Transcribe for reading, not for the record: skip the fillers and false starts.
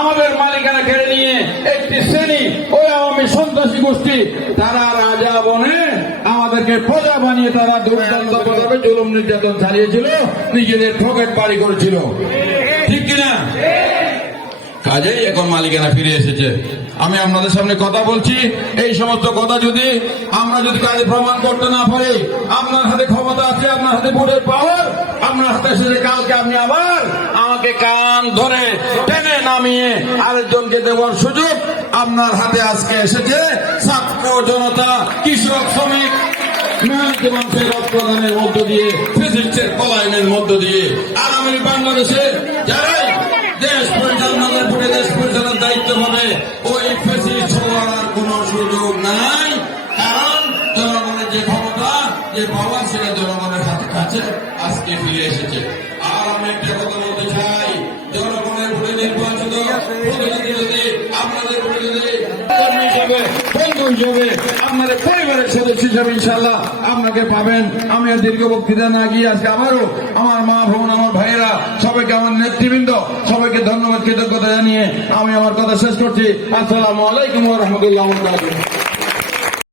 আমাদের মালিকানা কেড়ে নিয়ে একটি শ্রেণী ওই আওয়ামী সন্ত্রাসী গোষ্ঠী তারা রাজা বনে আমাদেরকে প্রজা বানিয়ে তারা দুর্দান্ত ভাবে জুলুম নির্যাতন চালিয়েছিল, নিজেদের পকেট বাড়ি করেছিল, ঠিক কিনা? কাজেই এখন মালিকানা ফিরে এসেছে। আমি আপনাদের সামনে কথা বলছি, এই সমস্ত কথা যদি আমরা কাজে প্রমাণ করতে না পারি, আপনার হাতে ক্ষমতা আছে, আপনার হাতে ভোটের পাওয়ার, আপনার হাতে এসেছে, কালকে আপনি আবার আমাকে কান ধরে টেনে নামিয়ে আরেকজনকে দেওয়ার সুযোগ আপনার হাতে আজকে এসেছে। ছাত্র জনতা, কৃষক, শ্রমিক, মেহনতি মানুষের রথ প্রদানের মধ্য দিয়ে, ফিজিক্সের পলায়নের মধ্য দিয়ে আগামী বাংলাদেশে যারাই দেশ পরিচালনার ভোটে দেশ পরিচালনার দায়িত্ব পাবে, ওই ফেসিস্ট হওয়ার কোন সুযোগ নাই। কারণ জনগণের যে ক্ষমতা, যে পাওয়ার, সেটা জনগণের কাছে আজকে ফিরে এসেছে। আর আমি একটা কথা বলতে চাই, জনগণের ভোটে নির্বাচিত প্রতিনিধি যদি আপনাদের ভোটে যদি কর্মী হিসাবে, বন্ধু হিসাবে, আপনাদের পরিবারের সদস্য হিসাবে ইনশাল্লাহ আপনাকে পাবেন। আমি আর দীর্ঘ বক্তৃতা না গিয়ে আজকে আবারও আমার মা বোন, আমার ভাইয়েরা, সবাইকে, আমার নেতৃবৃন্দ, সবাইকে ধন্যবাদ, কৃতজ্ঞতা জানিয়ে আমি আমার কথা শেষ করছি। আসসালামু আলাইকুম ওয়া রাহমাতুল্লাহি ওয়া বারাকাতুহু।